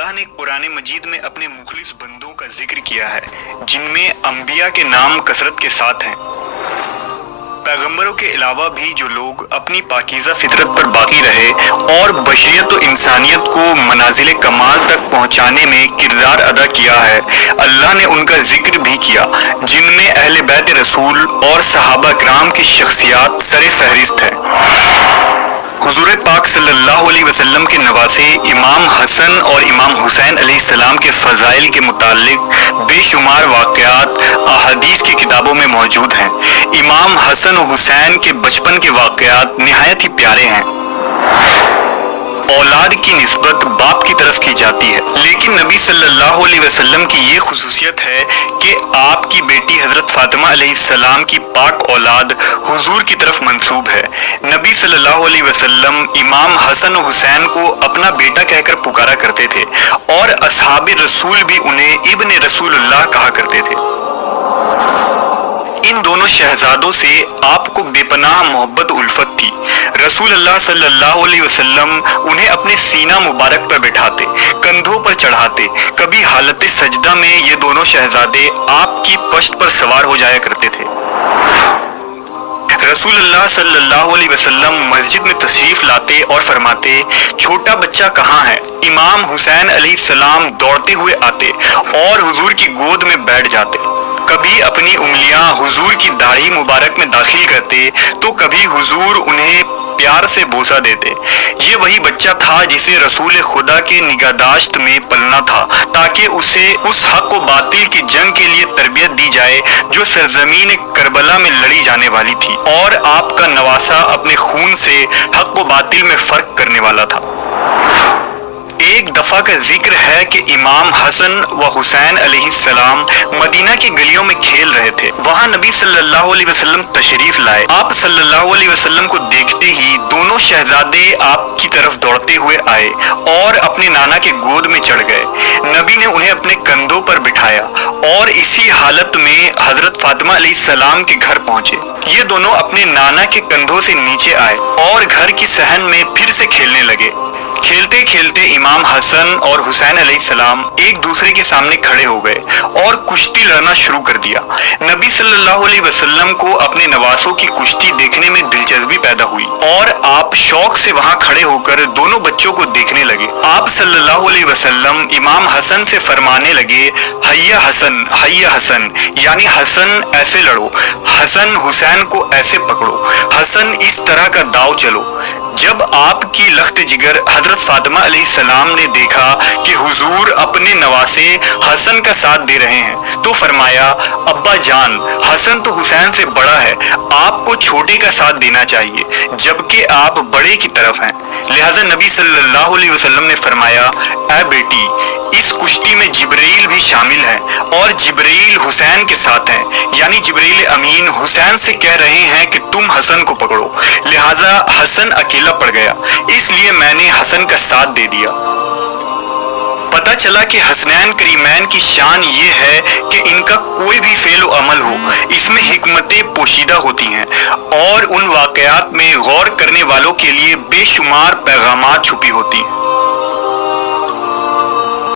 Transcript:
اللہ نے قرآن مجید میں اپنے مخلص بندوں کا ذکر کیا ہے جن میں انبیاء کے نام کثرت کے ساتھ ہیں۔ پیغمبروں کے علاوہ بھی جو لوگ اپنی پاکیزہ فطرت پر باقی رہے اور بشریت و انسانیت کو منازل کمال تک پہنچانے میں کردار ادا کیا ہے، اللہ نے ان کا ذکر بھی کیا، جن میں اہل بیت رسول اور صحابہ کرام کی شخصیات سر فہرست ہے۔ حضور پاک صلی اللہ علیہ وسلم کے نواسے امام حسن اور امام حسین علیہ السلام کے فضائل کے متعلق بے شمار واقعات احادیث کی کتابوں میں موجود ہیں۔ امام حسن و حسین کے بچپن کے واقعات نہایت ہی پیارے ہیں۔ اولاد کی نسبت باپ کی طرف کی جاتی ہے، لیکن نبی صلی اللہ علیہ وسلم کی یہ خصوصیت ہے کہ آپ کی بیٹی حضرت فاطمہ علیہ السلام کی پاک اولاد حضور کی طرف منسوب ہے۔ نبی صلی اللہ علیہ وسلم امام حسن و حسین کو اپنا بیٹا کہہ کر پکارا کرتے تھے اور اصحاب رسول بھی انہیں ابن رسول اللہ کہا کرتے تھے۔ ان دونوں شہزادوں سے آپ کو بے پناہ محبت و الفت تھی۔ رسول اللہ صلی اللہ علیہ وسلم انہیں اپنے سینہ مبارک پر بٹھاتے، کندھوں پر چڑھاتے۔ کبھی حالت سجدہ میں یہ دونوں شہزادے آپ کی پشت پر سوار ہو جایا کرتے تھے۔ رسول اللہ صلی اللہ علیہ وسلم مسجد میں تشریف لاتے اور فرماتے، چھوٹا بچہ کہاں ہے؟ امام حسین علیہ السلام دوڑتے ہوئے آتے اور حضور کی گود میں بیٹھ جاتے۔ کبھی اپنی انگلیاں حضور کی داڑھی مبارک میں داخل کرتے تو کبھی حضور انہیں پیار سے بوسہ دیتے۔ یہ وہی بچہ تھا جسے رسول خدا کے نگہداشت میں پلنا تھا، تاکہ اسے اس حق و باطل کی جنگ کے لیے تربیت دی جائے جو سرزمین کربلا میں لڑی جانے والی تھی، اور آپ کا نواسا اپنے خون سے حق و باطل میں فرق کرنے والا تھا۔ ایک دفعہ کا ذکر ہے کہ امام حسن و حسین علیہ السلام مدینہ کی گلیوں میں کھیل رہے تھے۔ وہاں نبی صلی اللہ علیہ وسلم تشریف لائے۔ آپ صلی اللہ علیہ وسلم کو دیکھتے ہی دونوں شہزادے آپ کی طرف دوڑتے ہوئے آئے اور اپنے نانا کے گود میں چڑھ گئے۔ نبی نے انہیں اپنے کندھوں پر بٹھایا اور اسی حالت میں حضرت فاطمہ علیہ السلام کے گھر پہنچے۔ یہ دونوں اپنے نانا کے کندھوں سے نیچے آئے اور گھر کی صحن میں پھر سے کھیلنے لگے۔ کھیلتے کھیلتے امام حسن اور حسین علیہ السلام ایک دوسرے کے سامنے کھڑے ہو گئے اور کشتی لڑنا شروع کر دیا۔ نبی صلی اللہ علیہ وسلم کو اپنے نواسوں کی کشتی دیکھنے میں دلچسپی پیدا ہوئی اور آپ شوق سے وہاں کھڑے ہو کر دونوں بچوں کو دیکھنے لگے۔ آپ صلی اللہ علیہ وسلم امام حسن سے فرمانے لگے، حیا حسن حیا حسن، یعنی حسن ایسے لڑو، حسن حسین کو ایسے پکڑو، حسن اس طرح کا داؤ چلو۔ جب آپ کی لخت جگر حضرت فاطمہ علیہ السلام نے دیکھا کہ حضور اپنے نواسے حسن کا ساتھ دے رہے ہیں تو فرمایا، ابا جان، حسن تو حسین سے بڑا ہے، آپ کو چھوٹے کا ساتھ دینا چاہیے جبکہ آپ بڑے کی طرف ہیں۔ لہذا نبی صلی اللہ علیہ وسلم نے فرمایا، اے بیٹی، اس کشتی میں جبرائیل بھی شامل ہیں اور جبرائیل حسین کے ساتھ ہیں، یعنی جبرائیل امین حسین سے کہہ رہے ہیں کہ تم حسن کو پکڑو۔ لہذا حسن اکیلا پڑ گیا، اس لیے میں نے حسن کا ساتھ دے دیا۔ پتہ چلا کہ حسنین کریمین کی شان یہ ہے کہ ان کا کوئی بھی فعل و عمل ہو، اس میں حکمتیں پوشیدہ ہوتی ہیں اور ان واقعات میں غور کرنے والوں کے لیے بے شمار پیغامات چھپی ہوتی ہیں۔